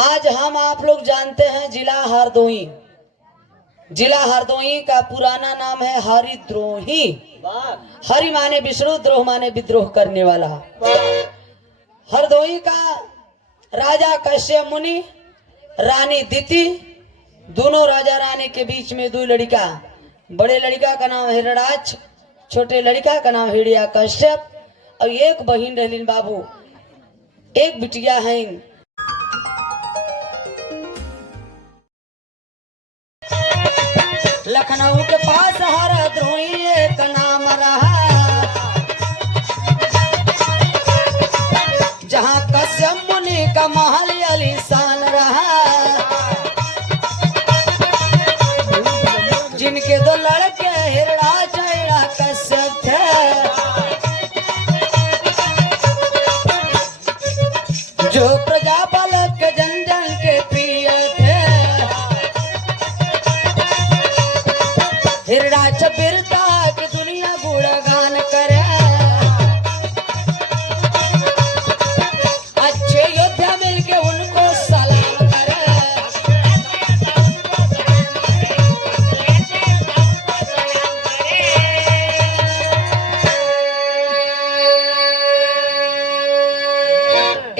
आज हम आप लोग जानते हैं जिला हरदोई। जिला हरदोई का पुराना नाम है हरिद्रोही। हरि माने विष्णु, द्रोह माने विद्रोह करने वाला। हरदोई का राजा कश्यप मुनि, रानी दिति, दोनों राजा रानी के बीच में दो लड़का। बड़े लड़का का नाम हिरणाक्ष, छोटे लड़का का नाम हिरण्या कश्यप। और एक बहन रहलीन बाबू, एक बिटिया है। लखनऊ के पास हरदोई एक नाम रहा, जहाँ कश्यप मुनि का महल आलीशान रहा। जिनके दो लड़के हिरणाक्ष हिरण्या कश्यप थे, जो प्रजापालक के जन जन के प्रिय थे। हिरणाक्ष वीरता की दुनिया गुणगान करे, अच्छे योद्धा मिलके उनको सलाम करे।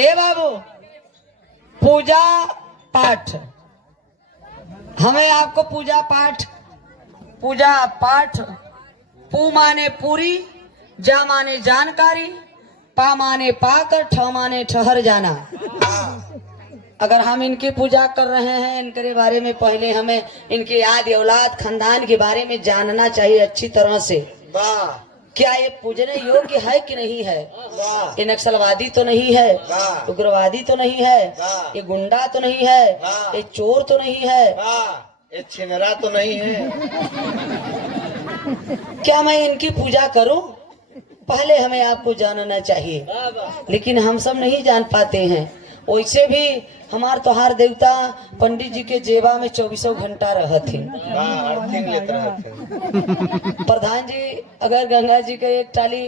ए बाबू, पूजा पाठ, हमें आपको पूजा पाठ पू माने पूरी, जा माने जानकारी, पा माने पाकर, ठ माने ठहर जाना। अगर हम इनकी पूजा कर रहे हैं, इनके बारे में पहले हमें इनके आदि औलाद खानदान के बारे में जानना चाहिए अच्छी तरह से। क्या ये पूजने योग्य है कि नहीं है? ये नक्सलवादी तो नहीं है, उग्रवादी तो नहीं है, ये गुंडा तो नहीं है, ये चोर तो नहीं है, ये छिनरा तो नहीं है। क्या मैं इनकी पूजा करूं? पहले हमें आपको जानना चाहिए, लेकिन हम सब नहीं जान पाते हैं। वैसे भी हमार तोहार देवता पंडित जी के जेबा में 24 घंटा रहते हैं। प्रधान जी अगर गंगा जी के एक टाली,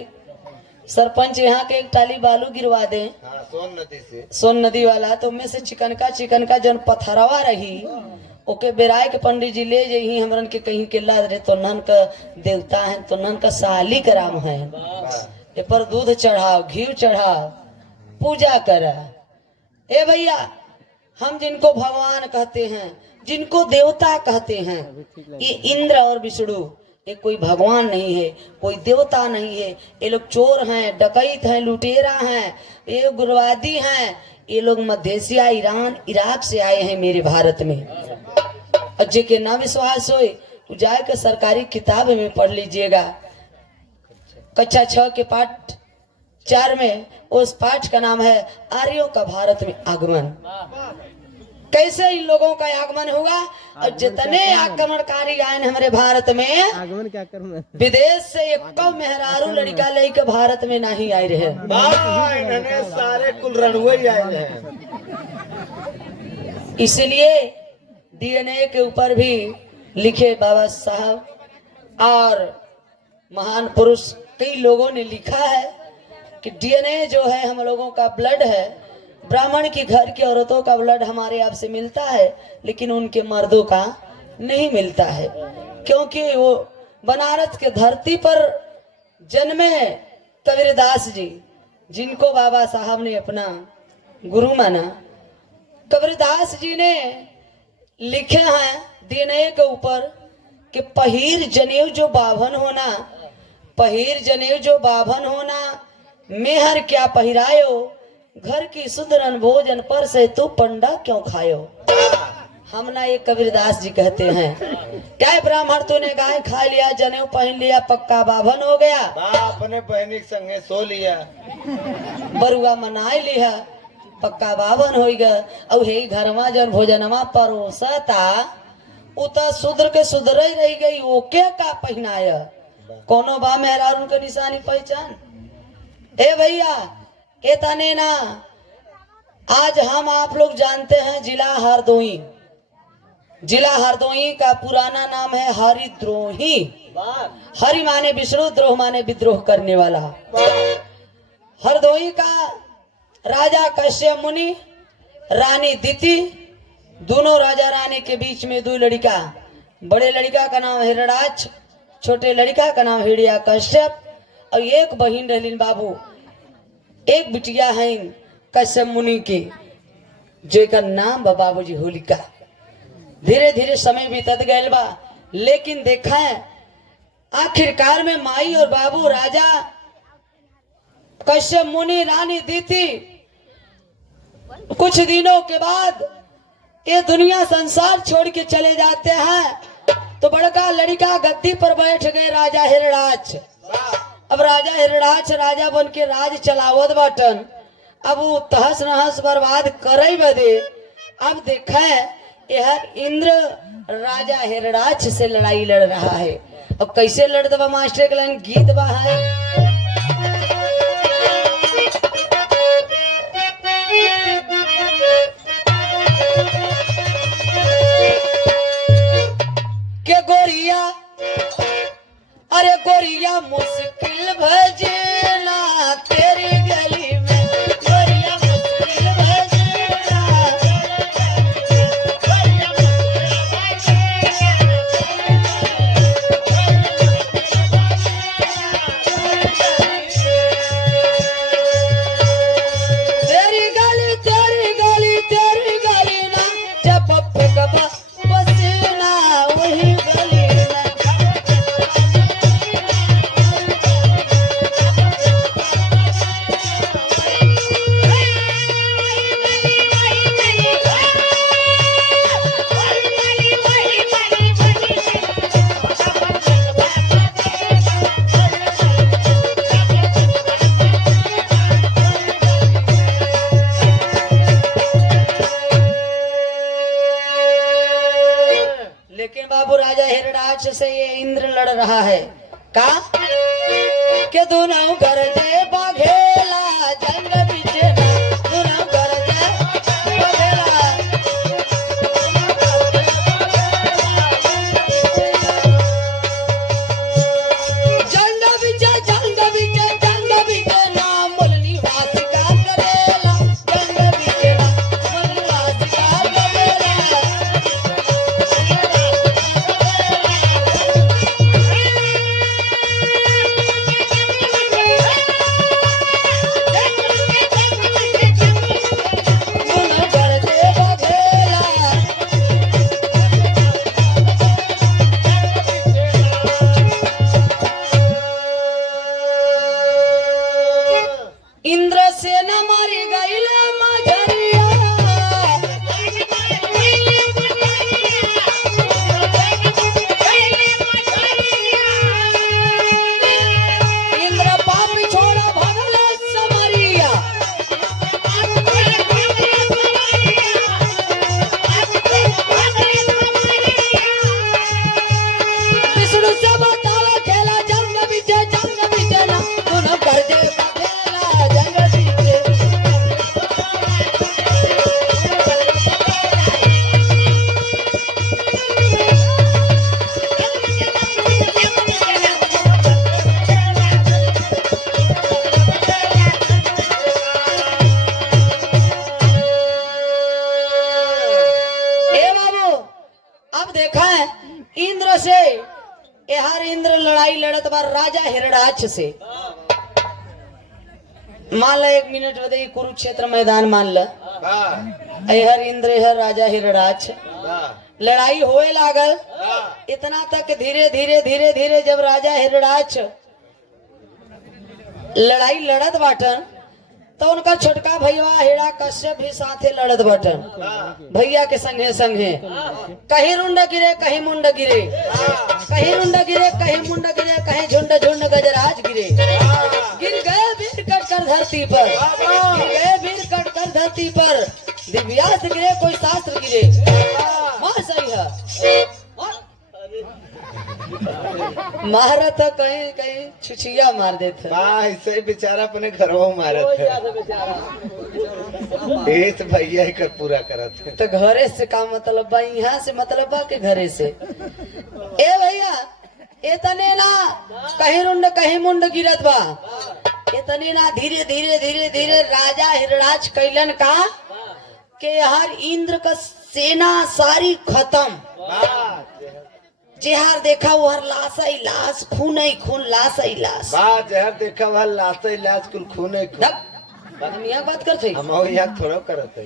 सरपंच यहाँ के एक टाली बालू गिरवा दे सोन नदी से, सोन नदी वाला, तो उनमें से चिकन का जन पथरवा रही ओके बेराय के पंडित जी ले जाही हमरन के कहीं के ला रे, तो नन का देवता है, तो नन का साली का राम है। ये पर दूध चढ़ाओ, घी चढ़ाओ, पूजा करा। ए भैया, हम जिनको भगवान कहते हैं, जिनको देवता कहते हैं, ये इंद्र और विष्णु, ये कोई भगवान नहीं है, कोई देवता नहीं है। ये लोग चोर हैं, डकैत हैं, लुटेरा हैं, ये उग्रवादी हैं। ये लोग मध्य एशिया, ईरान, इराक से आए हैं मेरे भारत में। और जे के ना विश्वास हो तो जाकर सरकारी किताब में पढ़ लीजिएगा, कक्षा 6 के पाठ 4 में उस पाठ का नाम है आर्यों का भारत में आगमन। कैसे इन लोगों का आगमन हुआ और जितने आक्रमणकारी आए हमारे भारत में, आगमन क्या करूं, विदेश से एक मेहरारू लड़का लेकर भारत में नहीं आए रहे। इन्होंने सारे कुल रणुए आए हैं। इसलिए डीएनए के ऊपर भी लिखे बाबा साहब और महान पुरुष कई लोगों ने लिखा है कि डीएनए जो है हम लोगों का ब्लड है। ब्राह्मण की घर की औरतों का ब्लड हमारे आप से मिलता है, लेकिन उनके मर्दों का नहीं मिलता है, क्योंकि वो बनारस के धरती पर जन्मे कबीरदास जी, जिनको बाबा साहब ने अपना गुरु माना। कबीरदास जी ने लिखे हैं डीएनए के ऊपर कि पहिर जनेऊ जो बाभन होना, पहिर जनेऊ जो बाभन होना, मेहर क्या पहिरायो, घर की सुधरन भोजन पर से तू पंडा क्यों खायो। हम ना ये कबीरदास जी कहते हैं, क्या ब्राह्मण तूने गाय खा लिया, जनेऊ पहन लिया, पक्का बाभन हो गया, अपने बहनी के संगे सो लिया, बरुआ मनाई लिया, पक्का बाभन हो गया। और हे घरमा जन भोजनमा परोसता उता सुधर के सुधर ही रही गई, ओके का पहनाया कोनो बा मेहरारू के निशानी पहचान। ए भैया, ए तने ना, आज हम आप लोग जानते हैं जिला हरदोई। जिला हरदोई का पुराना नाम है हरिद्रोही। हरि माने विष्णु, द्रोह माने विद्रोह करने वाला। हरदोई का राजा कश्यप मुनि, रानी दीति, दोनों राजा रानी के बीच में दो लड़का, बड़े लड़का का नाम हिरणाक्ष, छोटे लड़का का नाम हिरण्या कश्यप, और एक बहन रहलीन बाबू, एक बिटिया है कश्यप मुनि की, जो का नाम बा बाबूजी होलिका। धीरे धीरे समय बीतत गए बा, लेकिन देखा है आखिरकार में माई और बाबू राजा कश्यप मुनि रानी दीति कुछ दिनों के बाद ये दुनिया संसार छोड़ के चले जाते हैं। तो बड़का लड़का गद्दी पर बैठ गए राजा हिरणाक्ष। अब राजा हिरणाक्ष राजा बन के राज चलावत बाटन। अब वो तहस नहस बर्बाद करे बदे अब देखा है यह इंद्र राजा हिरणाक्ष से लड़ाई लड़ रहा है। अब कैसे लड़ता बा मास्टर के लाइन गीत बा है। के गोरिया अरे गोरिया मुश्किल भजना तेरी गली में, गोरिया मुश्किल भजना, तेरी गली तेरी गली तेरी गली ना, जब कबा पसीना वही गली में। लेकिन बाबू राजा हिरणाक्ष से ये इंद्र लड़ रहा है का के दोनों गरजे बाघेला जंग बीचे ना, दोनों गरजे बाघेला। जंग बीचे ना मुलनी वासिका करेला, जंग बीचे ना मुलनी वासिका करेला। दोनों गरजे बाघेला। इंद्र से न मारी गईल मझरिया, इंद्र पापी छोड़ा भगल समरिया। विष्णु से बतावा खेला जंग बीचे ना, दोनों गरजे बाघेला जंग बीचे। ए बाबू अब देखा है इंद्र से यार इंद्र लड़ाई लड़त बार राजा हिरणाक्ष से। मान ल 1 मिनट बदे कुरुक्षेत्र मैदान मान ल, हर इंद्र हर राजा हिरणाक्ष लड़ाई होए लागल। इतना तक धीरे धीरे धीरे धीरे जब राजा हिरणाक्ष लड़ाई लड़त बाटन तो उनका छोटका भैया हिरण्या कश्यप भी साथे लड़त बाटन भैया के संगे संगे। कहीं रुंड गिरे कहीं मुंड गिरे, कहीं रुंड गिरे कहीं मुंड गिरे, कहीं झुंड झुंड गजराज गिरे। गिर गए वीर कट कर धरती पर, गिर गए वीर कट कर धरती पर, दिव्यास्त्र गिरे कोई शास्त्र गिरे। मां सही है मारा था कहीं कहीं छुछिया मार देते। ऐसे बेचारा अपने घरों मारत है, एक भैया ही कर पूरा करत है। तो घरे से का मतलब बा, यहाँ से मतलब बा के घरे से। ए भैया इतने ना कहीं रुंड कहीं मुंड गिरत बा, इतने ना धीरे धीरे धीरे धीरे राजा हिरणाक्ष कैलन का कि हर इंद्र का सेना सारी खत्म, वाह जेहर देखा वो हर लाश ही लाश, खून ही खून, लाश ही लाश। वाह जहर देखा वह लाते लाश कुल खूने खून। हम यहाँ बात करते हम यहाँ थोड़ा करत है।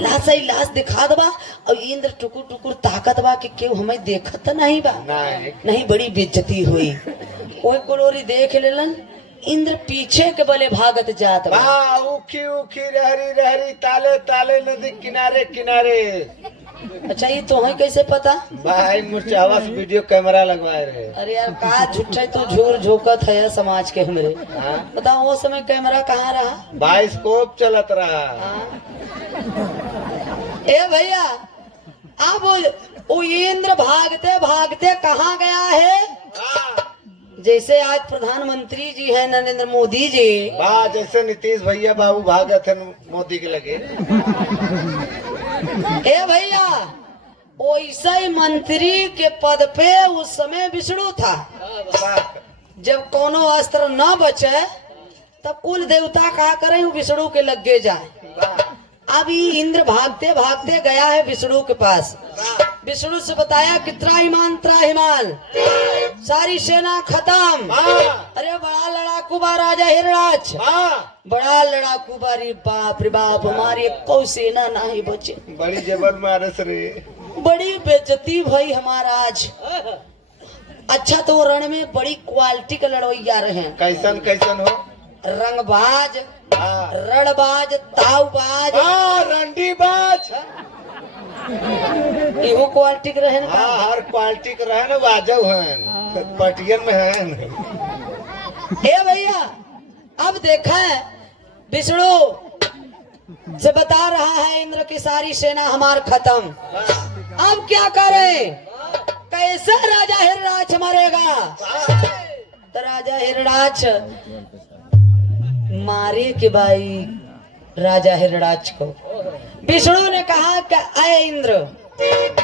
लाश ही लाश दिखा दबा और इंद्र टुकुर टुकुर ताकत बा कि केहू हमें देखत नहीं बा, नहीं बड़ी बेइज्जती हुई। कोई कोलोरी देख लेलन, इंद्र पीछे के बले भागत जात बा। वाह उखी उखी रहरी रहरी ताले ताले नदी किनारे किनारे। अच्छा ये तो है कैसे पता? भाई मुर्चावा से वीडियो कैमरा लगवाए रहे। अरे यार का झूठे तो झूर झोंकत है समाज के हमरे। हाँ? बताओ वो समय कैमरा कहाँ रहा? बाइस्कोप चलत रहा। हाँ? ए भैया अब वो इंद्र भागते भागते कहाँ गया है? जैसे आज प्रधानमंत्री जी हैं नरेंद्र मोदी जी, वाह जैसे नीतीश भैया बाबू भागत है मोदी के लगे। ए भैया वैसा ही मंत्री के पद पे उस समय विष्णु था। जब कोनो अस्त्र न बचे तब कुल देवता कहा करें वो विष्णु के लगे जाए। अब ये इंद्र भागते भागते गया है विष्णु के पास। विष्णु से बताया कि त्राहिमाम त्राहिमाम, सारी सेना खत्म। अरे बड़ा लड़ाकू बा राजा हिरणाक्ष, बड़ा लड़ाकू बा रे बाप रे बाप, हमारी कोई सेना नहीं बचे। बड़ी जबर मारस रे, बड़ी बेइज्जती भई हमारा आज। अच्छा तो वो रण में बड़ी क्वालिटी का लड़वैया रहे। कैसन कैसन हो? रंगबाज, रणबाज, तावबाज, रंडीबाज, एहो क्वालिटी के रहे ना। हर क्वालिटी के रहे ना। बाजो हैं पटियन में हैं। ए भैया अब देखा है विष्णु से बता रहा है इंद्र की सारी सेना हमार खत्म। अब क्या करें? कैसे राजा हिरणाक्ष मरेगा? तो राजा हिरणाक्ष मारे के भाई राजा हिरणाक्ष को विष्णु ने कहा कि अय इंद्र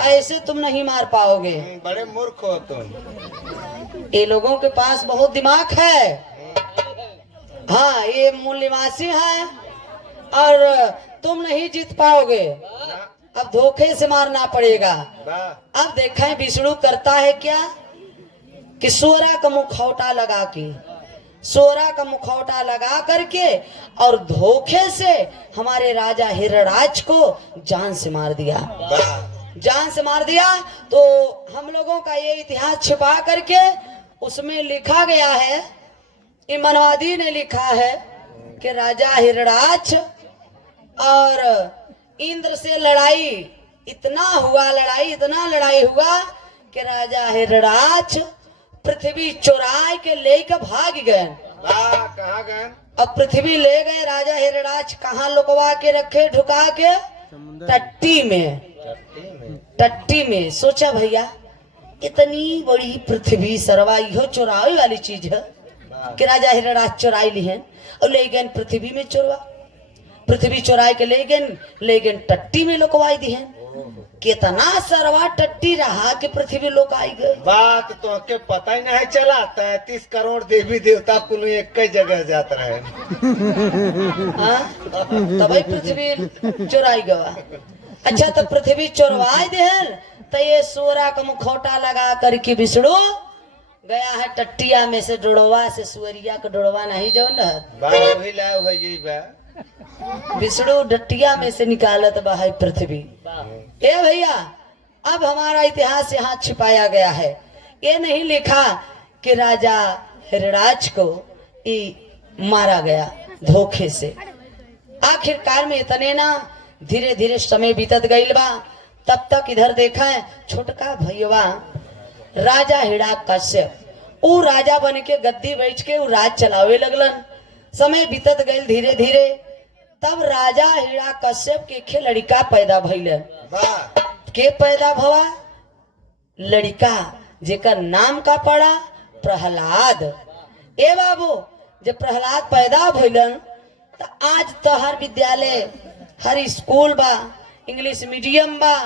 ऐसे तुम नहीं मार पाओगे, बड़े मूर्ख हो तुम। ये लोगों के पास बहुत दिमाग है। हाँ ये मूल्यवासी है और तुम नहीं जीत पाओगे, अब धोखे से मारना पड़ेगा। अब देखें विष्णु करता है क्या कि सोरा का मुखौटा लगा के, सोरा का मुखौटा लगा करके और धोखे से हमारे राजा हिरणाक्ष को जान से मार दिया। जान से मार दिया तो हम लोगों का ये इतिहास छिपा करके उसमें लिखा गया है, मनवादी ने लिखा है कि राजा हिरणाक्ष और इंद्र से लड़ाई इतना हुआ, इतना लड़ाई हुआ कि राजा हिरणाक्ष पृथ्वी चुराए के लेकर भाग गए। कहाँ गए? अब पृथ्वी ले गए। राजा हिरणाक्ष कहाँ लुकवा के रखे? ढुका के टट्टी में। टट्टी में सोचा भैया इतनी बड़ी पृथ्वी सरवा यो चुराई वाली चीज है कि राजा हिरणाक्ष चुराई ली है और ले गए पृथ्वी में चुरवा। पृथ्वी चुराए के ले गए टट्टी में लुकवाई दी है। कितना सरवा टट्टी रहा कि पृथ्वी लोग आई गए। बात तो के पता ही नहीं चला। 33 करोड़ देवी देवता कुल एक ही जगह जाता रहे। तभी पृथ्वी चुराई गवा। अच्छा तो पृथ्वी चुरवाई दे तो ये सोरा का मुखौटा लगा करके विष्णु गया है टट्टिया में से डोड़वा से, सुअरिया का डोड़वा नहीं जो न विष्णु डट्टिया में से निकालत बा है पृथ्वी। ए भैया अब हमारा इतिहास यहाँ छिपाया गया है। ये नहीं लिखा कि राजा हिरणाक्ष को मारा गया धोखे से। आखिरकार में इतने ना धीरे धीरे समय बीतत गईल बा। तब तक इधर देखा है छोटका भैया राजा हिरण्यकश्यप वो राजा बन के गद्दी बैठ के वो राज चलावे लगलन। समय बीतत गईल धीरे धीरे। तब राजा हिरण्यकश्यप के खे लड़का पैदा भइलन। के पैदा भवा? लड़का जेकर नाम का पड़ा प्रहलाद। ए बाबू जब प्रहलाद पैदा भइलन तो आज तो हर विद्यालय हर स्कूल बा, इंग्लिश मीडियम बा।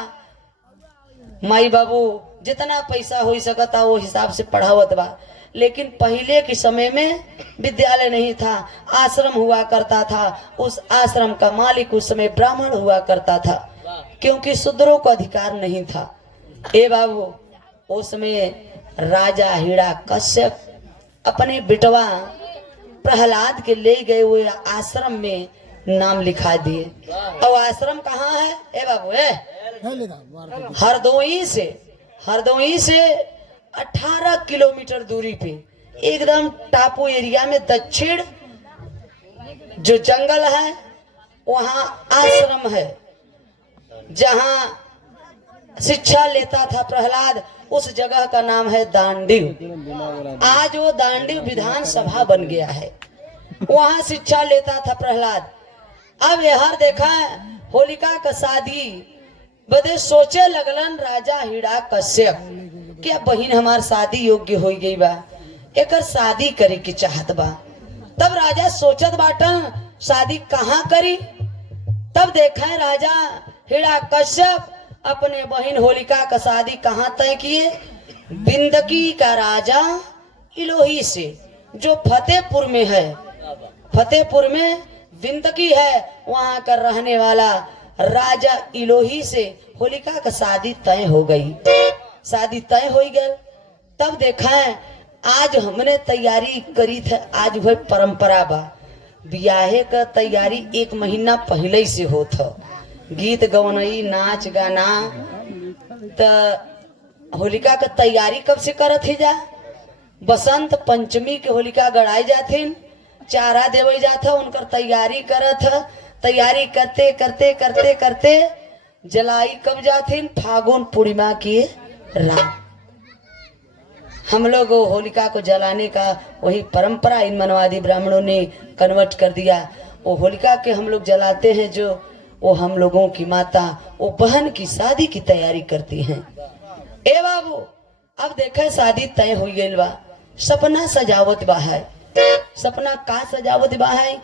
माई बाबू जितना पैसा हो सकता वो हिसाब से पढ़ावत बा। लेकिन पहले के समय में विद्यालय नहीं था, आश्रम हुआ करता था। उस आश्रम का मालिक उस समय ब्राह्मण हुआ करता था, क्योंकि शूद्रों को अधिकार नहीं था। ए बाबू, उस समय राजा हिरण्यकश्यप अपने बिटवा प्रहलाद के ले गए हुए आश्रम में नाम लिखा दिए। और आश्रम कहाँ है? ए बाबू, हरदोई से 18 किलोमीटर दूरी पे एकदम टापू एरिया में दक्षिण जो जंगल है वहाँ आश्रम है, जहाँ शिक्षा लेता था प्रहलाद। उस जगह का नाम है दांडीव। आज वो दांडीव विधानसभा बन गया है, वहाँ शिक्षा लेता था प्रहलाद। अब यहां देखा होलिका का शादी बदे सोचे लगलन राजा हिरण्यकश्यप, क्या बहिन हमार शादी योग्य हो गई बा, एकर शादी करे की चाहत बा। तब राजा सोचत बाटन शादी कहाँ करी। तब देखा राजा हिरण्यकश्यप अपने बहन होलिका का शादी कहाँ तय किए? बिंदकी का राजा इलोही से, जो फतेहपुर में है। फतेहपुर में बिंदकी है, वहां का रहने वाला राजा इलोही से होलिका का शादी तय हो गई। शादी तय हो गई। तब देखा है आज हमने तैयारी करी थे, आज वह परंपरा बा, ब्याहे का तैयारी 1 महीना पहले से होत ह। गीत गवनई नाच गाना। त होलिका का तैयारी कब से करत ही जा? बसंत पंचमी के होलिका गड़ाई जाथिन, चारा देवे जाता, उनकर तैयारी करत ह। तैयारी करते करते करते करते जलाई कब जाथिन? फागुन पूर्णिमा की रात। हम लोग होलिका को जलाने का वही परंपरा इन मनवादी ब्राह्मणों ने कन्वर्ट कर दिया। वो होलिका के हम लोग जलाते हैं, जो वो हम लोगों की माता वो बहन की शादी की तैयारी करती हैं। ए बाबू, अब देखे शादी तय हो गई बा, सपना सजावट बा है। सपना का सजावट बा है?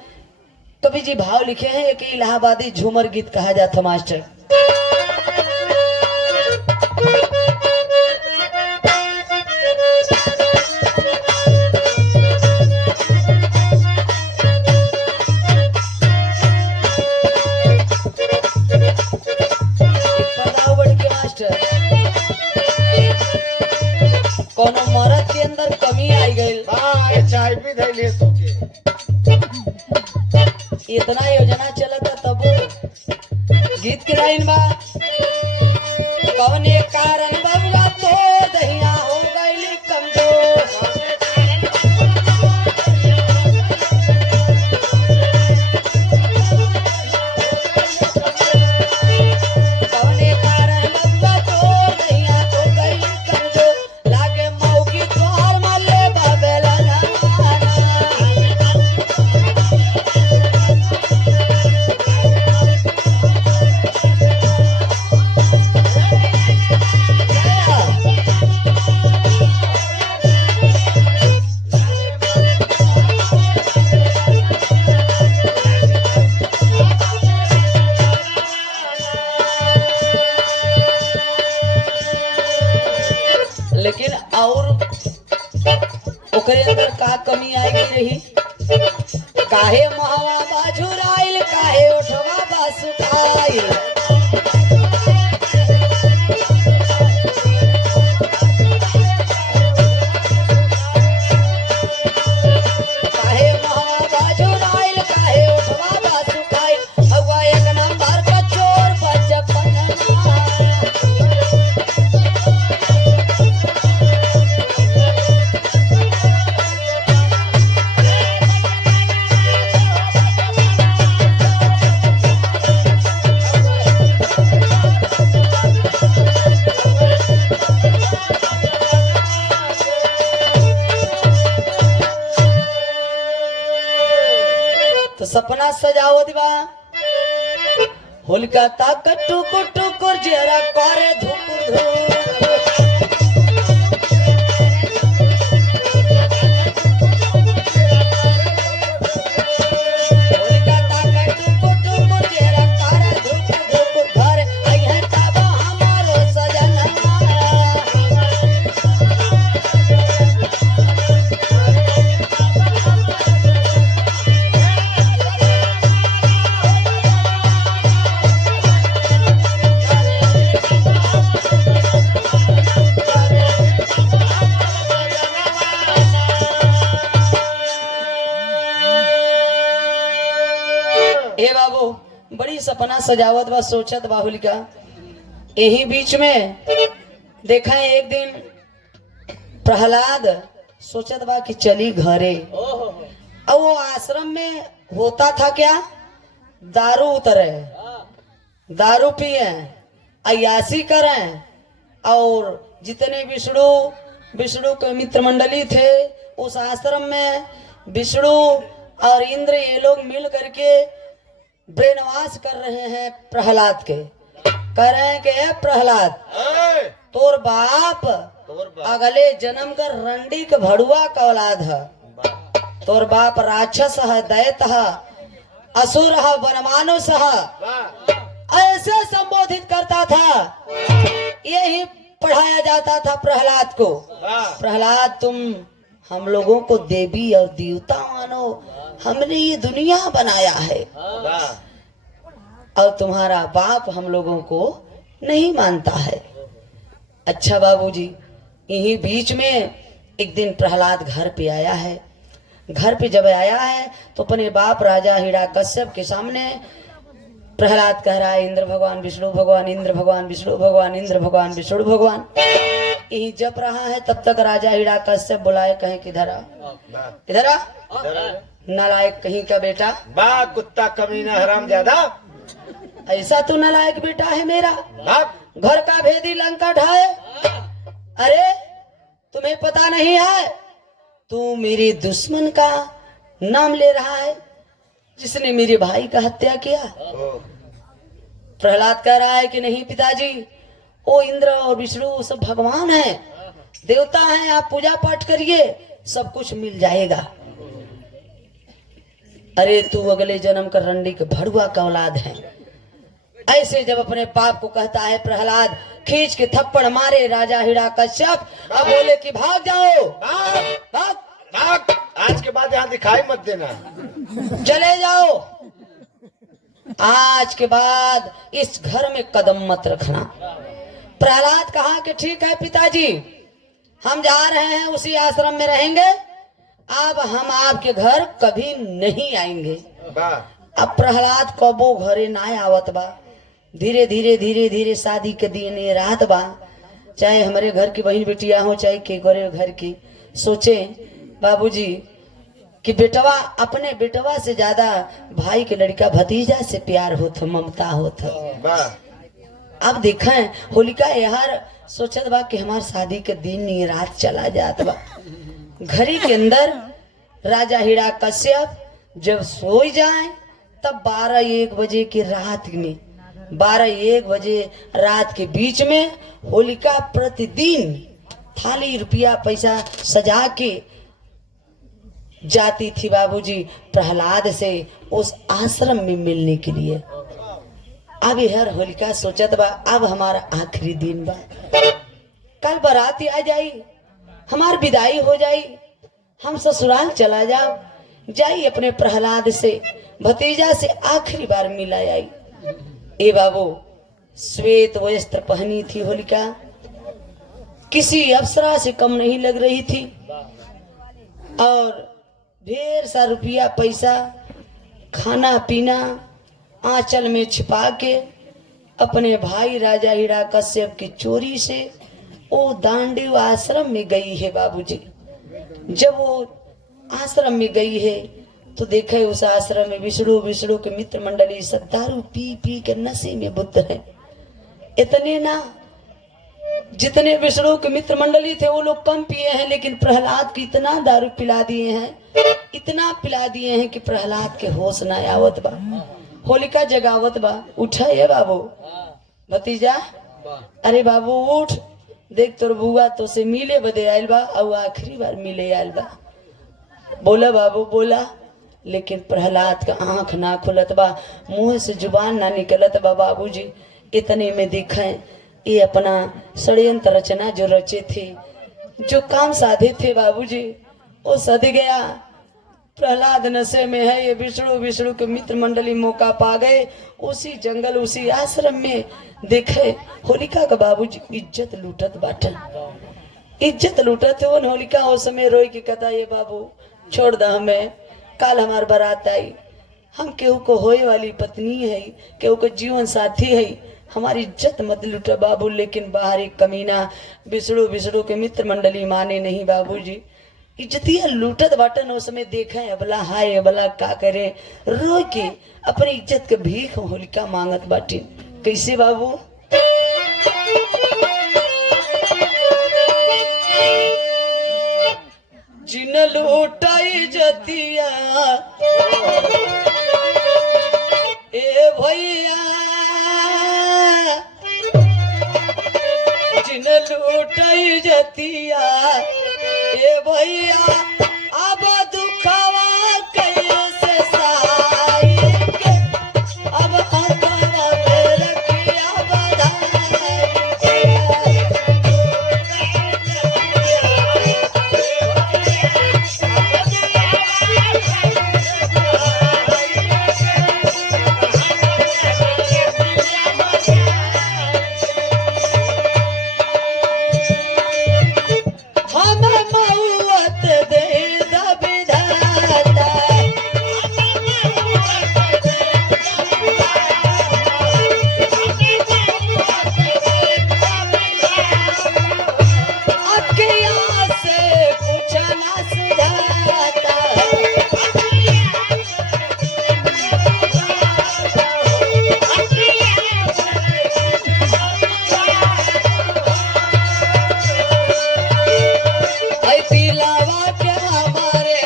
कवि जी भाव लिखे हैं, एक इलाहाबादी झूमर गीत कहा जाता मास्टर। कोनो मर्द के अंदर कमी आई गई, चाय भी धैले तो के इतना योजना चलता तब गीत के लाइन बा, कौने कारण बबुआ तो दहिया हो गई कमजोर। कौने कारण बबुआ तो दहिया हो गई कमजोर, लागे मौकी तोहर मले बाबेला ना। लेकिन और ओकरे अंदर का कमी आई गई रही? काहे महवा बाझुराइल, काहे ओठवा बासुकाइल। काहे महवा बाझुराइल, काहे ओठवा बासुकाइल। हवा एक नंबर का चोर बचपन। तो सपना सजावत बा, होलिका ताकत टुकुर टुकुर जरा करे धुकुर धुकुर। होलिका ताकत टुकुर टुकुर जरा करे धुकुर धुकुर, घर अइहे तब हमारो सजनवा। सपना सजावत बा, सोचत बा होलिका। यही बीच में देखा है एक दिन प्रहलाद सोचत बा कि चली घरे। और वो आश्रम में होता था क्या, दारू उतरे, दारू पिए, अयासी करें, और जितने विष्णु के मित्र मंडली थे उस आश्रम में विष्णु और इंद्र ये लोग मिल करके ब्रेनवास कर रहे हैं प्रहलाद के। कह रहे हैं कि ए प्रहलाद, तोर बाप अगले जन्म का रंडी के भड़ुआ का औलाद है, तोर बाप राक्षस है, दैत है, असुर है, वनमानुष है, ऐसे संबोधित करता था। यही पढ़ाया जाता था प्रहलाद को। प्रहलाद तुम हम लोगों को देवी और देवता मानो, हमने ये दुनिया बनाया है, और तुम्हारा बाप हम लोगों को नहीं मानता है। अच्छा बाबूजी, यही बीच में एक दिन प्रहलाद घर पे आया है। घर पे जब आया है तो अपने बाप राजा हिरण्यकश्यप के सामने प्रहलाद कह रहा है, इंद्र भगवान विष्णु भगवान, इंद्र भगवान विष्णु भगवान, इंद्र भगवान विष्णु भगवान। यही जप रहा है, तब तक राजा हिरण्यकश्यप बुलाए, कहे किधर आ, इधर आ, नालायक कहीं का बेटा, बा कुत्ता कमीना हरामजादा, ऐसा तू नालायक बेटा है मेरा, घर का भेदी लंका ढाए। अरे तुम्हें पता नहीं है, तू मेरे दुश्मन का नाम ले रहा है, जिसने मेरे भाई का हत्या किया। प्रहलाद कह रहा है कि नहीं पिताजी, वो इंद्र और विष्णु सब भगवान हैं, देवता हैं, आप पूजा पाठ करिए, सब कुछ मिल जाएगा। अरे तू अगले जन्म का रंडी के भड़ुआ का औलाद है। ऐसे जब अपने बाप को कहता है प्रहलाद, खींच के थप्पड़ मारे राजा हिरण्यकश्यप, अब बोले कि भाग जाओ, भाग भाग भाग, आज के बाद यहाँ दिखाई मत देना, चले जाओ, आज के बाद इस घर में कदम मत रखना। प्रहलाद कहा कि ठीक है पिताजी, हम जा रहे हैं, उसी आश्रम में रहेंगे, अब हम आपके घर कभी नहीं आएंगे। अब प्रहलाद कबो घरे ना आवत बा, धीरे धीरे शादी के दिन ये रात बा, चाहे हमारे घर की बहन बेटिया हो, चाहे के गोरे घर की, सोचे बाबूजी कि बेटवा अपने बेटवा से ज्यादा भाई के लड़का भतीजा से प्यार होता, ममता होता। अब देखें होलिका यार सोचत बा कि हमार शादी के दिन ये रात चला जात बा। घड़ी के अंदर राजा हिरण्यकश्यप जब सोई जाए तब 12-1 बजे की रात में, 12-1 बजे रात के बीच में होलिका प्रतिदिन थाली रुपया पैसा सजा के जाती थी बाबूजी प्रहलाद से उस आश्रम में मिलने के लिए। अब यह होलिका सोचत बा अब हमारा आखिरी दिन बा, कल बाराती आ जाई, हमार विदाई हो जाई, हम ससुराल चला जाओ, जाई अपने प्रहलाद से भतीजा से आखिरी बार मिला आई। ए बाबू, श्वेत वस्त्र पहनी थी होलिका, किसी अप्सरा से कम नहीं लग रही थी, और ढेर सा रुपया पैसा खाना पीना आंचल में छिपा के अपने भाई राजा हिरण्यकश्यप की चोरी से वो दांडीव आश्रम में गई है बाबूजी। जब वो आश्रम में गई है तो देखे उस आश्रम में विष्णु के मित्र मंडली सब दारू पी पी के नशे में बुद्ध है। इतने ना, जितने विष्णु के मित्र मंडली थे वो लोग कम पिए हैं, लेकिन प्रहलाद की इतना दारू पिला दिए हैं, इतना पिला दिए हैं कि प्रहलाद के होश ना आवत बा। होलिका जगावत बा, उठा ये बाबू भतीजा, अरे बाबू उठ, देख तोर बुआ तो से मिले बदे आयल बा, और आखिरी बार मिले आयल बा। बोला बाबू बोला, लेकिन प्रहलाद का आंख ना खुलत बा, मुंह से जुबान ना निकलत बा बाबूजी। इतने में दिखे ये अपना षड्यंत्र रचना जो रचे थे, जो काम साधे थे बाबूजी, वो सद गया। प्रहलाद नशे में है, ये विष्णु के मित्र मंडली मौका पा गए, उसी जंगल उसी आश्रम में देखे होलिका का बाबूजी इज्जत लूटत बाटन, इज्जत लूटत हो। होलिका उस समय रोई की कहता ये बाबू छोड़ द हमें, कल हमार बारात आई, हम केहू को होए वाली पत्नी है, केहू को जीवन साथी है, हमारी इज्जत मत लूटा बाबू। लेकिन बाहर एक कमीना बिसड़ू बिसड़ू के मित्र मंडली माने नहीं बाबूजी, इज्जतिया लूटत बाटन। उस समय देखा है अबला हाय अबला का करे, रो के अपनी इज्जत के भीख होलिका मांगत बाटी। कैसे बाबू? जिन लूटाई जतिया ए भैया, जिन लूटाई जतिया ए भैया, अब दुखवा कैसे सहाय के, अब हथवा पे रखिया बधाई के। हम मौत दे द विधाता, अखियाँ से कुछ न सुझाता। ऐ दिलावा के हमारे,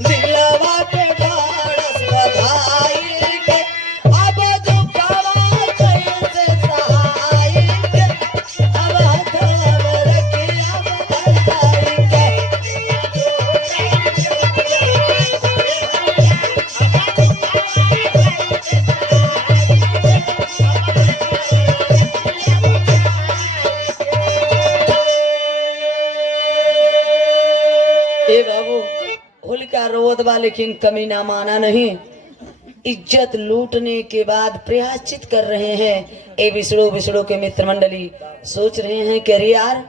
दिलावा के ढाढ़स बधाई के, अब दुखवा कैसे सहाय के, अब हथवा में रखिया बधाई के। ए बाबू, होलिका रोवत बा लेकिन कमीना माना नहीं। इज्जत लूटने के बाद प्रायश्चित कर रहे हैं। ए बिसड़ो बिसड़ो के मित्र मंडली सोच रहे हैं कि अरे यार,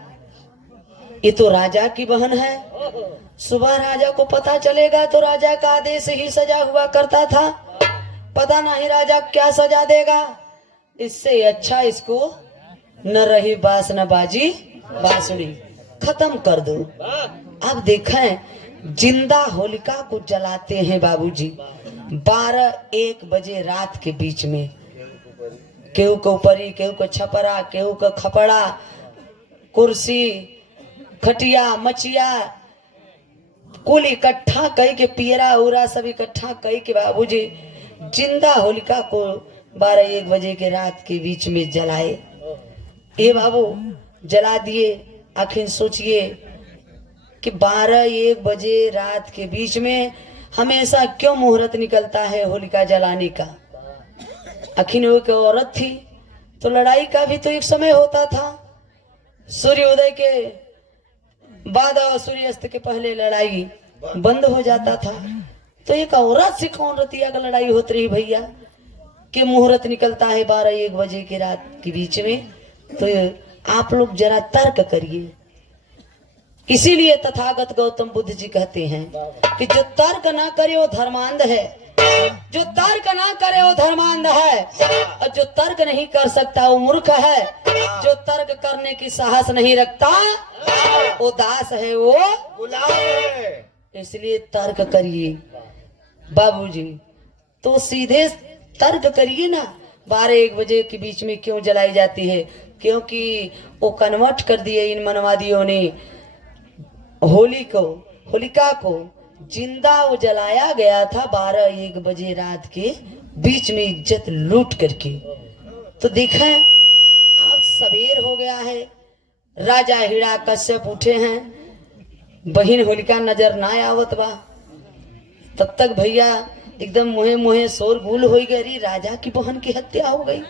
ये तो राजा की बहन है। सुबह राजा को पता चलेगा तो राजा का आदेश ही सजा हुआ करता था, पता नहीं राजा क्या सजा देगा। इससे अच्छा इसको न रही बास न बाजी बांसुरी, खत्म कर दो। अब देखें जिंदा होलिका को जलाते हैं बाबूजी 12-1 बजे रात के बीच में। केहू को ऊपरी, केहू को छपरा, केहू को खपड़ा, कुर्सी, खटिया, मचिया, कुल इकट्ठा कई के, पियरा उरा सब इकट्ठा कई के बाबूजी जिंदा होलिका को 12-1 बजे के रात के बीच में जलाए। ये बाबू जला दिए। आखिर सोचिए कि 12-1 बजे रात के बीच में हमेशा क्यों मुहूर्त निकलता है होलिका जलाने का? आखिर वो एक औरत थी तो लड़ाई का भी तो एक समय होता था। सूर्योदय के बाद और सूर्यास्त के पहले लड़ाई बंद हो जाता था। तो एक औरत से कौन रतिया का लड़ाई होती रही भैया कि मुहूर्त निकलता है 12-1 बजे की रात के बीच में? तो आप लोग जरा तर्क करिए। इसीलिए तथागत गौतम बुद्ध जी कहते हैं कि जो तर्क ना करे वो धर्मांध है, जो तर्क ना करे वो धर्मांध है, और जो तर्क नहीं कर सकता वो मूर्ख है, जो तर्क करने की साहस नहीं रखता वो दास है, वो गुलाम है। इसलिए तर्क करिए बाबूजी, तो सीधे तर्क करिए ना। 12-1 बजे के बीच में क्यों जलाई जाती है? क्योंकि वो कन्वर्ट कर दिए इन मनवादियों ने होलिका को जिंदा वो जलाया गया था 12-1 बजे रात के बीच में इज्जत लूट करके। तो देखा अब सवेर हो गया है, राजा हिरण्यकश्यप उठे हैं, बहिन होलिका नजर ना आवत बा। तब तक भैया एकदम मुहे मुहे शोर गुल हो गई, राजा की बहन की हत्या हो गई,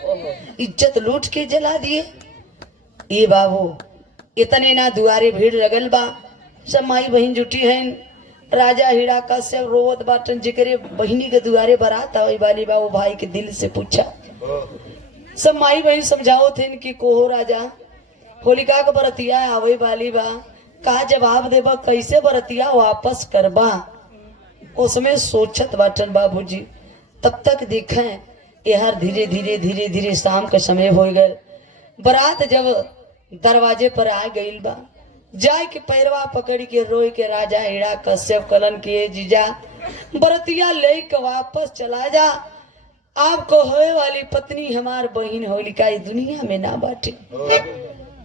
इज्जत लूट के जला दिए। ये बाबू इतने ना दुआरे भीड़ लगल बा, सब माई बहन जुटी हैं। राजा हिरण्यकश्यप रोवत बाटन, जिकरे बहिनी के दुआरे बरात आई वाली बा, वो भाई के दिल से पूछा। सब माई बहन समझाओ थे कि कोहो राजा होलिका के बरतिया आवे वाली बा, का जवाब देबा, कैसे बरतिया वापस करबा? उसमें सोचत बाटन बाबूजी। तब तक देखें यार धीरे धीरे धीरे धीरे शाम का समय हो गए। बारात जब दरवाजे पर आ गई बा, जाय के पैरवा पकड़ के रोई के राजा हिड़ा कश्यप कलन के जीजा बरतिया ले के वापस चला जा। आपको होए वाली पत्नी हमार बहन होलिका इस दुनिया में ना बाटे।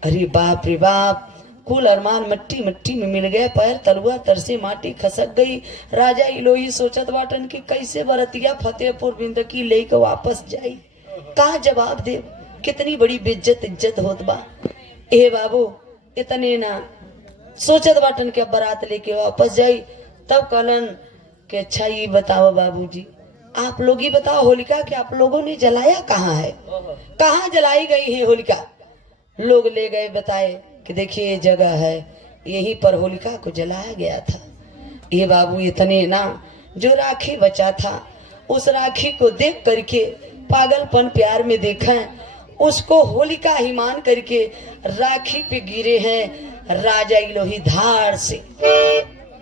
अरे बाप रे बाप, कुल अरमान मट्टी मट्टी में मिल गए, पैर तलुआ तरसे माटी खसक गई। राजा इलोही सोचत बाटन कि कैसे बरतिया फतेहपुर बिंदकी ले के वापस जाई, कहा जवाब दे, कितनी बड़ी बेइज्जत इज्जत होत बा। ए बाबू इतने ना सोचत बाटन के बारात लेके वापस जाई। तब कहलन कि अच्छा ये बताओ बाबूजी, आप लोग ही बताओ होलिका कि आप लोगों ने जलाया कहाँ है, कहाँ जलाई गई है होलिका। लोग ले गए बताए कि देखिए ये जगह है, यहीं पर होलिका को जलाया गया था। ये बाबू इतने ना जो राखी बचा था उस राखी को देख करके पागलपन प्यार में देखा, उसको होलिका ही मान करके राखी पे गिरे हैं राजा इलोही धार से।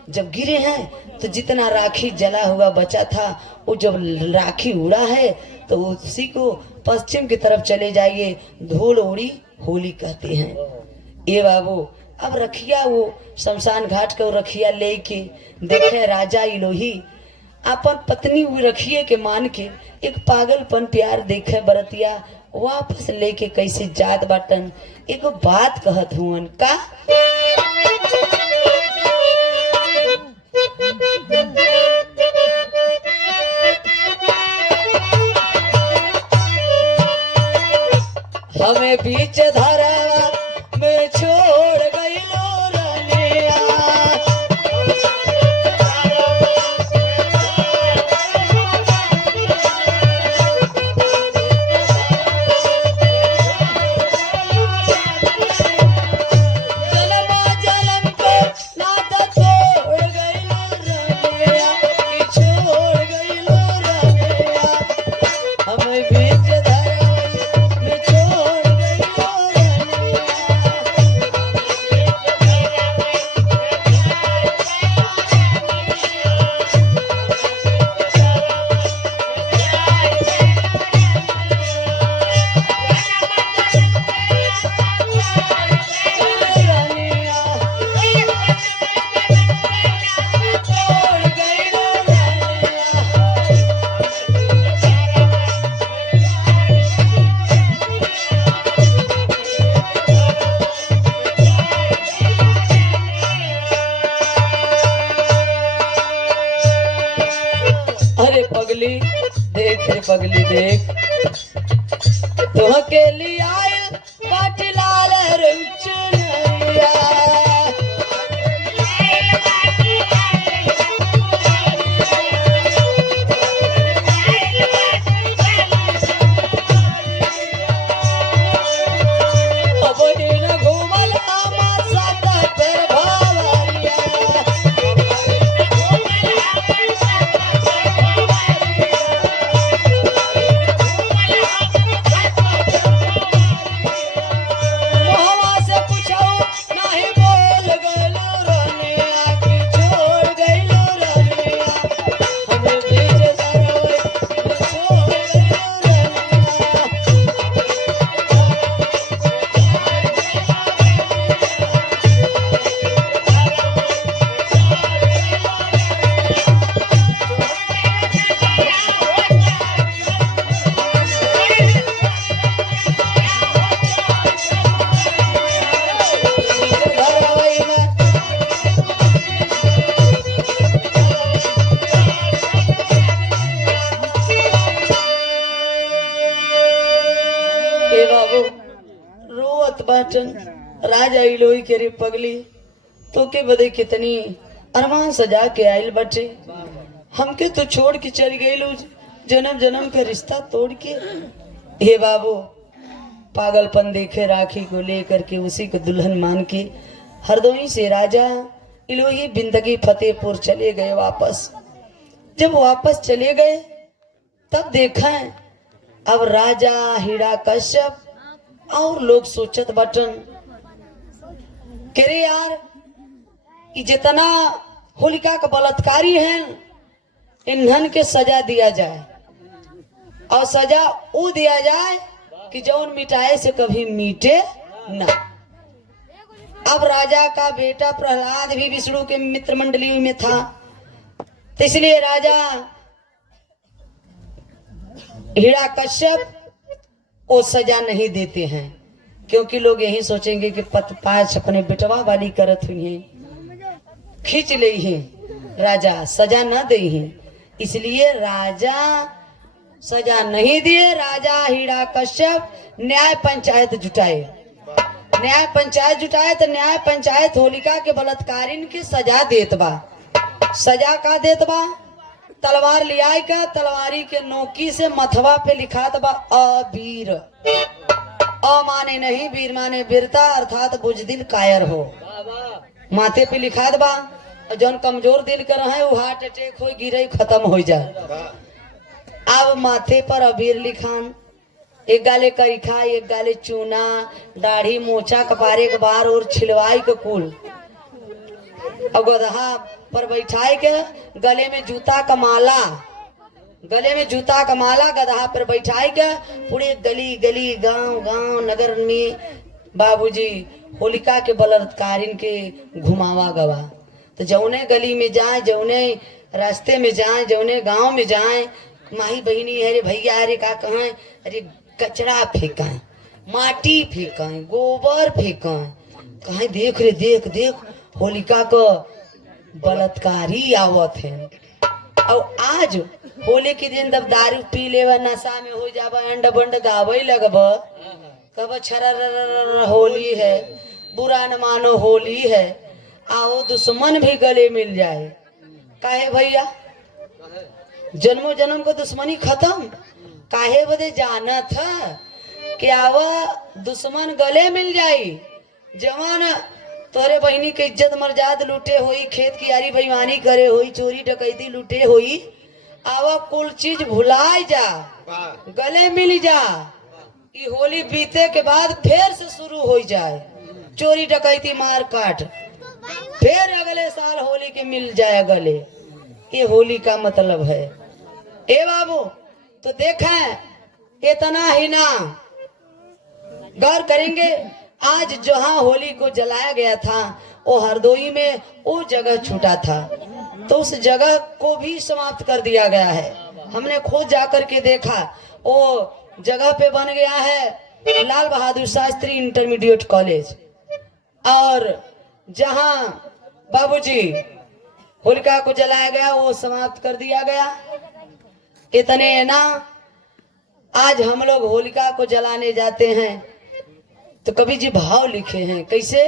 जब गिरे हैं तो जितना राखी जला हुआ बचा था वो जब राखी उड़ा है तो उसी को पश्चिम की तरफ चले जाइए, धूल उड़ी होली कहते हैं। ये बाबू अब रखिया वो शमशान घाट को रखिया लेके देखे राजा इलोही अपन पत्नी हुई रखिए के मान के एक पागलपन प्यार देखे बरतिया वापस लेके कैसे जात बाटन। एक बात कहत हुन का हमें बीच धारा में छोड़ गई लो रनिया। जलमा जलम को नाता छोड़ गई लो रनिया, कि छोड़ गई लो रनिया। हमें बीच धारा में छोड़ गई लो रनिया। छोड़ गई लो रनिया। अरे पगली देख रे पगली देख, तुह के लिए आयल बाटी लाल रुचुरिया। अब दिन घूमल आमा साता पेर भावरिया। मोहवा से पूछो नहीं बोल गइलो रनिया, कि छोड़ गइलो रनिया। हमें बीच दरवे में छोड़ गइलो रनिया। घरवई में ए बाबू रोवत बाटन राजा इलोही के रे पगली, तो के बदे कितनी अरमान सजा के आइल बटे, हमके तो छोड़ के चल गई जन्म जन्म का रिश्ता तोड़ के। हे बाबू पागलपन देखे राखी को लेकर के उसी को दुल्हन मान के हरदोई से राजा इलोही बिंदगी फतेहपुर चले गए वापस। जब वापस चले गए तब देखा अब राजा हिड़ा कश्यप और लोग सोचत बटन के रे यार ये जितना होलिका का बलात्कारी हैं ईंधन के सजा दिया जाए और सजा वो दिया जाए कि जौन मिटाए से कभी मीटे ना। अब राजा का बेटा प्रहलाद भी विष्णु के मित्र मंडली में था, तो इसलिए राजा हिरण्यकश्यप वो सजा नहीं देते हैं, क्योंकि लोग यही सोचेंगे कि पतपाच अपने बेटवा वाली करत हुई है, खींच ले ही राजा सजा न दे ही। इसलिए राजा सजा नहीं दिए। राजा हिरण्यकश्यप न्याय पंचायत जुटाए, न्याय पंचायत जुटाए तो न्याय पंचायत होलिका के बलात्कारिन की सजा देत बा। सजा का देत बा? तलवार लियाई का तलवारी के नोकी से मथवा पे लिखात बा अबीर। अ माने नहीं, वीर माने वीरता, अर्थात बुजदिल कायर हो। माथे पे लिखात बा, जौन कमजोर दिल कर रहे वो हार्ट अटैक हो गिरे खत्म हो जाए। अब माथे पर अबीर लिखान, एक गाले करीखा, एक गाले चूना, दाढ़ी मोचा कपारे के बार और छिलवाई के कुल। अब गदहा पर बैठाए के गले में जूता का माला, गले में जूता का माला गदहा पर बैठाए के पूरे गली गली गांव गांव नगर में बाबूजी होलिका के बलात्कारिन के घुमावा गवा। तो जौने गली में जाए, जौने रास्ते में जाए, जौने गांव में जाए, माही बहिनी अरे भैया अरे का कहें, अरे कचरा फेंकाए, माटी फेंकाए, गोबर फेंकाए, कहें देख रे देख देख होलिका को बलात्कारी आवत है। और आज होली के दिन जब दारू पी लेवा नशा में हो जाबा, अंड बंड गावे लगब, कब छर होली है, बुरा न मानो होली है, आओ दुश्मन भी गले मिल जाए। काहे भैया? जन्मों जन्म को दुश्मनी खत्म, काहे बदे जानत है कि आवा दुश्मन गले मिल जाई। जवान तोरे बहनी के इज्जत मर्याद लूटे होई, खेत की यारी बेईमानी करे होई, चोरी डकैती लूटे होई, आवा कुल चीज भुलाए जा, गले मिल जा। ये होली बीते के बाद फिर से शुरू हो जाए चोरी डकैती मार काट, फिर अगले साल होली के मिल जाए गले। ये होली का मतलब है। ए बाबू तो देखें इतना ही ना, गौर करेंगे आज जहां होली को जलाया गया था वो हरदोई में वो जगह छूटा था, तो उस जगह को भी समाप्त कर दिया गया है। हमने खुद जाकर के देखा, वो जगह पे बन गया है लाल बहादुर शास्त्री इंटरमीडिएट कॉलेज। और जहां बाबूजी होलिका को जलाया गया वो समाप्त कर दिया गया। इतने ना, आज हम लोग होलिका को जलाने जाते हैं तो कवि जी भाव लिखे हैं कैसे?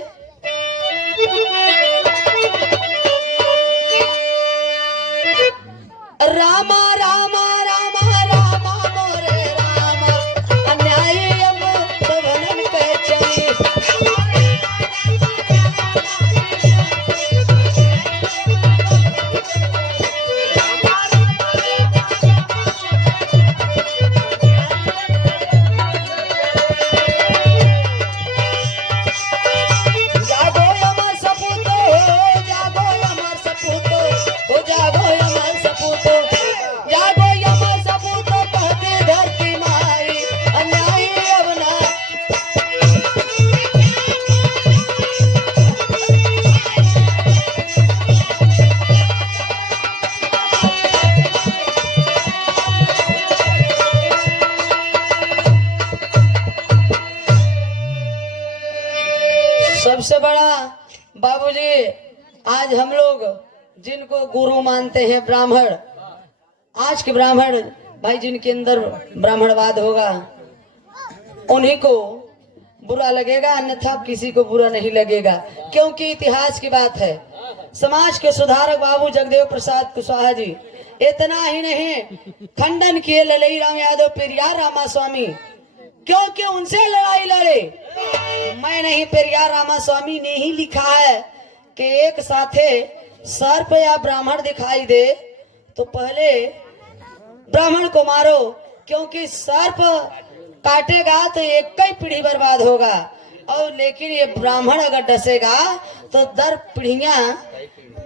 रामा रामा रामा रामा मोरे रामा, अन्याय अब भवन पे चली। सबसे बड़ा बाबूजी आज हम लोग जिनको गुरु मानते हैं ब्राह्मण, आज के ब्राह्मण भाई जिनके अंदर ब्राह्मणवाद होगा उन्हीं को बुरा लगेगा, अन्यथा किसी को बुरा नहीं लगेगा, क्योंकि इतिहास की बात है। समाज के सुधारक बाबू जगदेव प्रसाद कुशवाहा जी इतना ही नहीं खंडन किए ललई राम यादव पेरियार रामास्वामी, क्योंकि उनसे लड़ाई लड़े। मैं नहीं, पेरियार रामास्वामी ने ही लिखा है कि एक साथे सर्प या ब्राह्मण दिखाई दे तो पहले ब्राह्मण को मारो, क्योंकि सर्प काटेगा तो एक ही पीढ़ी बर्बाद होगा, और लेकिन ये ब्राह्मण अगर डसेगा तो दर पीढ़ियां,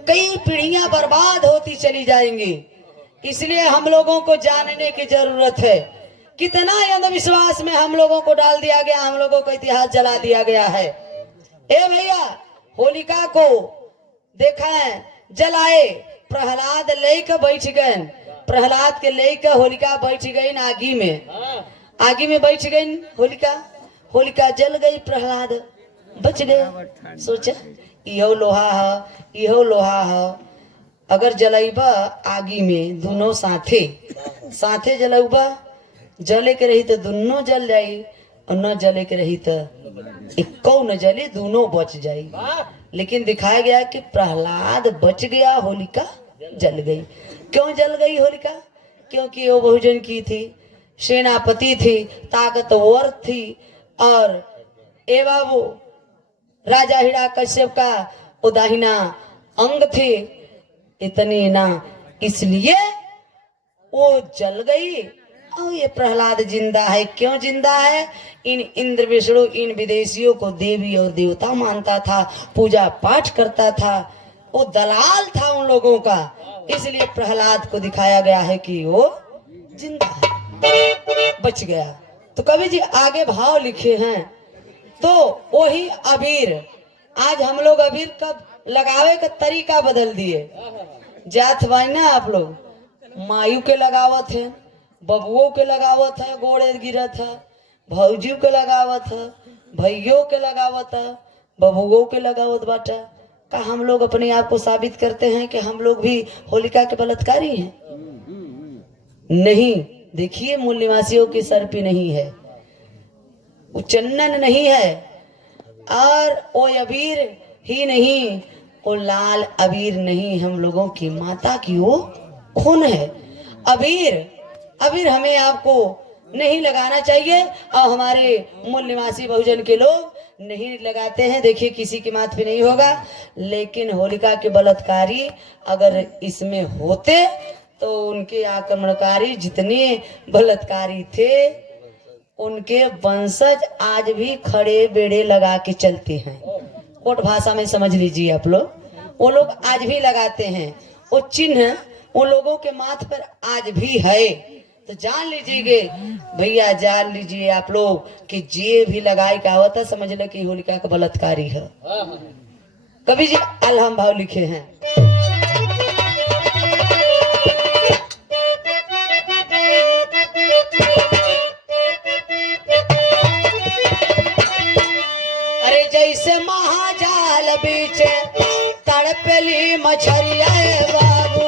कई पीढ़ियां बर्बाद होती चली जाएंगी। इसलिए हम लोगों को जानने की जरूरत है। कितना ही अंधविश्वास में हम लोगों को डाल दिया गया, हम लोगों को इतिहास जला दिया गया है। ए भैया, होलिका को देखा है जलाए, प्रहलाद लेकर बैठ गए, प्रहलाद के लेकर होलिका बैठ गई आगी में, आगी में बैठ गई होलिका, होलिका जल गई, प्रहलाद बच गए। सोचा इहो लोहा है, इहो लोहा है, अगर जलाइबा आगी में दोनों साथे साथे जलाइबा, जले के रही तो दोनों जल जाई, और न जले के रही तो इक्को न जले, दोनों बच जाई। लेकिन दिखाया गया कि प्रहलाद बच गया, होलिका जल गई। क्यों जल गई होलिका? क्योंकि वो बहुजन की थी, सेनापति थी, ताकतवर थी, और ए बाबू राजा हिरण्यकश्यप का उदाहीना अंग थे, इतनी ना, इसलिए वो जल गई। और ये प्रहलाद जिंदा है। क्यों जिंदा है? इन इंद्र विष्णु इन विदेशियों को देवी और देवता मानता था, पूजा पाठ करता था, वो दलाल था उन लोगों का, इसलिए प्रहलाद को दिखाया गया है कि वो जिंदा है, बच गया। तो कवि जी आगे भाव लिखे हैं, तो वही अबीर, आज हम लोग अबीर कब लगावे का तरीका बदल दिए। जात भाई ना आप लोग मायू के लगावत है, बबुओं के लगावत है, गोड़े गिरत है, भौजियों के लगावत है, भैयों के लगावत है, बबुओं के लगावत बाटा। का हम लोग अपने आप को साबित करते हैं कि हम लोग भी होलिका के बलात्कारी हैं? नहीं। देखिए मूल निवासियों के सर पे नहीं है, वो चंदन नहीं है, और वो अबीर ही नहीं, वो लाल अबीर नहीं, हम लोगों की माता की वो खून है। अबीर अबीर हमें आपको नहीं लगाना चाहिए, और हमारे मूल निवासी बहुजन के लोग नहीं लगाते हैं। देखिए किसी की माथ पे नहीं होगा, लेकिन होलिका के बलात्कारी अगर इसमें होते तो उनके आक्रमणकारी जितने बलात्कारी थे, उनके वंशज आज भी खड़े बेड़े लगा के चलते हैं। कोट भाषा में समझ लीजिए आप लोग, वो लोग आज भी लगाते हैं, वो चिन्ह वो लोगों के माथ पर आज भी है। तो जान लीजिए भैया, जान लीजिए आप लोग कि जे भी लगाई का होता समझ लो कि होलिका का बलात्कारी है। कवि जी अलहम भाव लिखे हैं, अरे जैसे महाजाल बीच तड़पली मछरिया बाबू,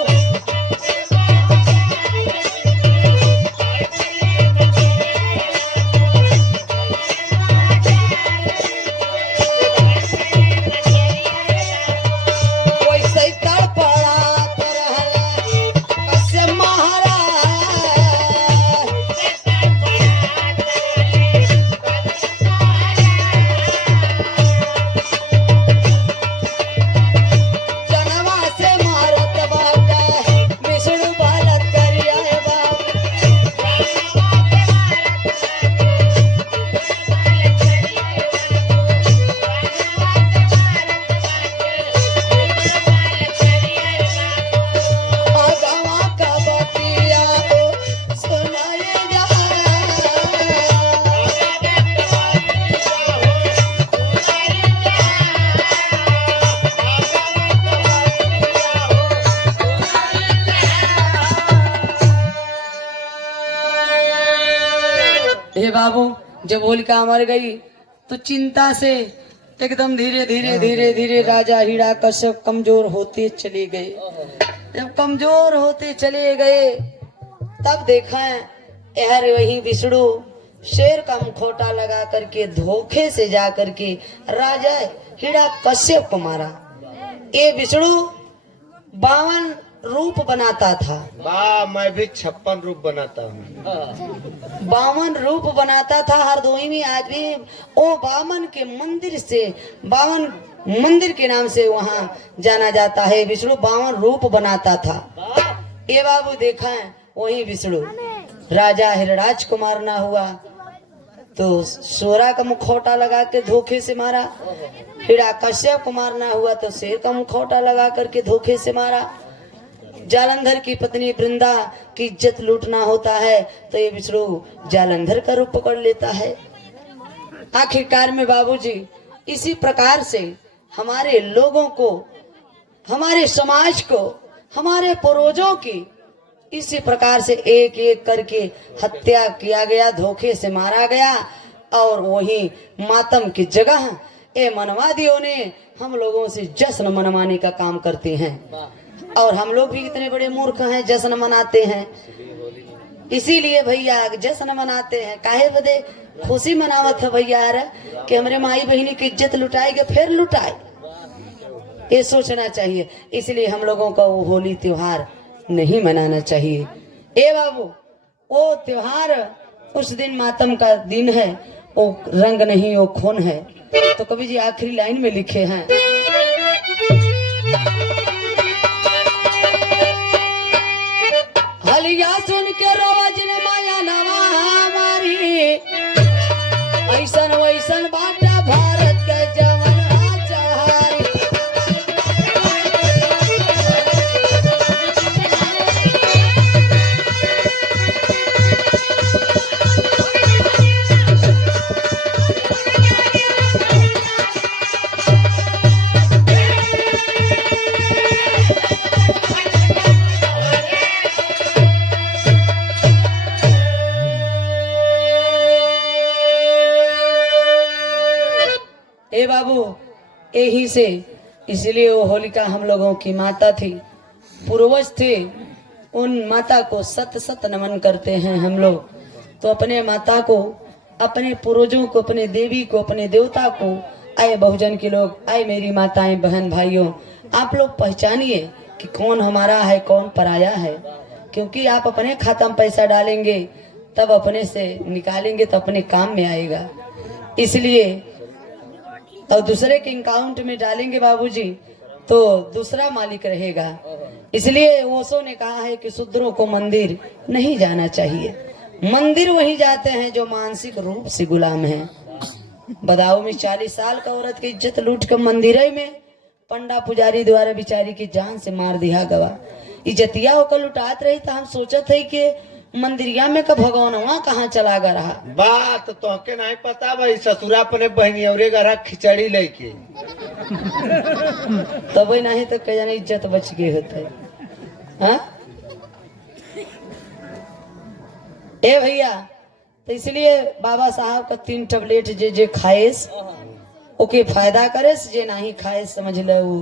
हे बाबू, जब होलिका मर गई तो चिंता से एकदम धीरे धीरे धीरे धीरे राजा हिरण्यकश्यप कमजोर होते चले गए। जब कमजोर होते चले गए तब देखा यार वही विष्णु शेर का मुखौटा लगा करके धोखे से जा करके राजा हिरण्यकश्यप को मारा। ये विष्णु 52 रूप बनाता था। वाह, मैं भी 56 रूप बनाता हूँ। 52 रूप बनाता था। हरदोई में आज भी ओ 52 के मंदिर से 52 मंदिर के नाम से वहाँ जाना जाता है। विष्णु 52 रूप बनाता था। ये बाबू देखा है वही विष्णु राजा हिरराज को मारना हुआ तो सोरा का मुखौटा लगा के धोखे से मारा। हिरण्यकश्यप को मारना हुआ तो शेर का मुखौटा लगा करके धोखे से मारा। जालंधर की पत्नी वृंदा की इज्जत लूटना होता है तो ये विष्णु जालंधर का रूप पकड़ लेता है। आखिरकार में बाबूजी इसी प्रकार से हमारे लोगों को, हमारे समाज को, हमारे पूर्वजों की इसी प्रकार से एक एक करके हत्या किया गया, धोखे से मारा गया। और वही मातम की जगह ये मनवादियों ने हम लोगों से जश्न मनवाने का काम करते हैं। और हम लोग भी इतने बड़े मूर्ख हैं, जश्न मनाते हैं। इसीलिए भैया जश्न मनाते हैं, काहे बदे खुशी मनावत है भैया यार कि हमारे माई बहनी की इज्जत लुटाएगा, फिर लुटाए, ये सोचना चाहिए। इसलिए हम लोगों का वो होली त्योहार नहीं मनाना चाहिए। ए बाबू, वो त्योहार उस दिन मातम का दिन है, वो रंग नहीं वो खून है। तो कवि जी आखिरी लाइन में लिखे हैं, हलिया सुन के रोवा जिन माया नवा हमारी, ऐसन वैसन बाटा भारत के जवन आचारी। ए बाबू, यही से इसलिए वो होलिका हम लोगों की माता थी, पूर्वज थे। उन माता को सत सत नमन करते हैं हम लोग। तो अपने माता को, अपने पूर्वजों को, अपने देवी को, अपने देवता को, आए बहुजन के लोग, आए मेरी माताएं बहन भाइयों, आप लोग पहचानिए कि कौन हमारा है कौन पराया है। क्योंकि आप अपने खाता में पैसा डालेंगे तब अपने से निकालेंगे तो अपने काम में आएगा। इसलिए और दूसरे के अकाउंट में डालेंगे बाबूजी तो दूसरा मालिक रहेगा। इसलिए ओशो ने कहा है कि शूद्रों को मंदिर नहीं जाना चाहिए। मंदिर वही जाते हैं जो मानसिक रूप से गुलाम हैं। बदाऊ में 40 साल का औरत की इज्जत लूट कर मंदिर में पंडा पुजारी द्वारा बिचारी की जान से मार दिया गवा। इज्जतिया होकर लुटात रही तो हम सोचत है कि मंदिरिया में का भगवानवा कहाँ चला गा रहा। बात तो के नहीं पता भाई, ससुरा अपने बहनी और घर खिचड़ी लेके तब नहीं तो कह जाने इज्जत बच गए होते। हाँ ए भैया, तो इसलिए बाबा साहब का 3 टैबलेट जे खाएस ओके फायदा करे, जे नहीं खाए समझ ले वो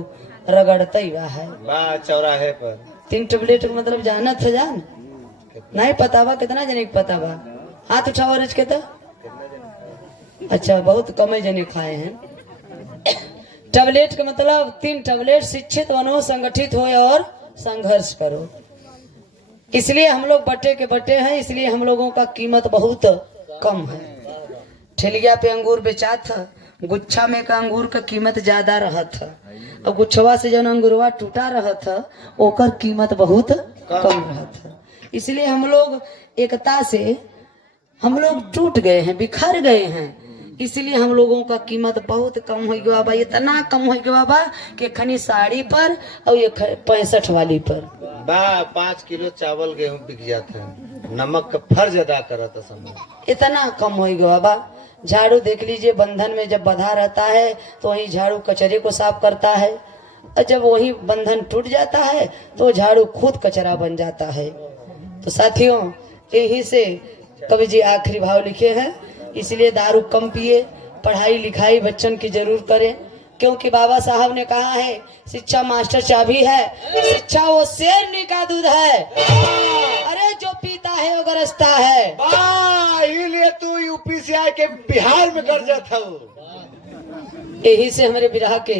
रगड़ता ही है। बा चौराहे पर 3 टैबलेट मतलब जानत है, जान नहीं पता बा, कितना जने को पता बा? हाथ उठाओ रज के तो। अच्छा, बहुत कम जने खाए हैं। टैबलेट का मतलब 3 टैबलेट, शिक्षित बनो, संगठित हो और संघर्ष करो। इसलिए हम लोग बटे के बटे हैं, इसलिए हम लोगों का कीमत बहुत कम है। ठेलिया पे अंगूर बेचा था, गुच्छा में का अंगूर का कीमत ज्यादा रहा था और गुच्छवा से जो अंगूरवा टूटा रहा था ओकर कीमत बहुत कम रहा था। इसलिए हम लोग एकता से हम लोग टूट गए हैं, बिखर गए हैं। इसलिए हम लोगों का कीमत बहुत कम हो गया बा, इतना कम हो गया बा कि खनी साड़ी पर और ये 65 वाली पर बा 5 किलो चावल गेहूं बिक जाते हैं, नमक का फर्ज अदा करता समय, इतना कम हो गया बा। झाड़ू देख लीजिए, बंधन में जब बंधा रहता है तो वही झाड़ू कचरे को साफ करता है, और जब वही बंधन टूट जाता है तो झाड़ू खुद कचरा बन जाता है। तो साथियों, यही से कवि जी आखिरी भाव लिखे हैं, इसलिए दारू कम पिए, पढ़ाई लिखाई बच्चन की जरूर करें। क्योंकि बाबा साहब ने कहा है शिक्षा मास्टर चाबी है, शिक्षा वो शेरनी का दूध है, अरे जो पीता है वो गरजता है। इसलिए तू यूपी से आके बिहार में कर जाता हो। यही से हमारे विरह के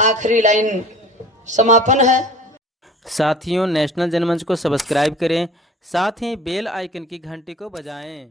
आखिरी लाइन समापन है। साथियों, नेशनल जनमंच को सब्सक्राइब करें, साथ ही बेल आइकन की घंटी को बजाएं।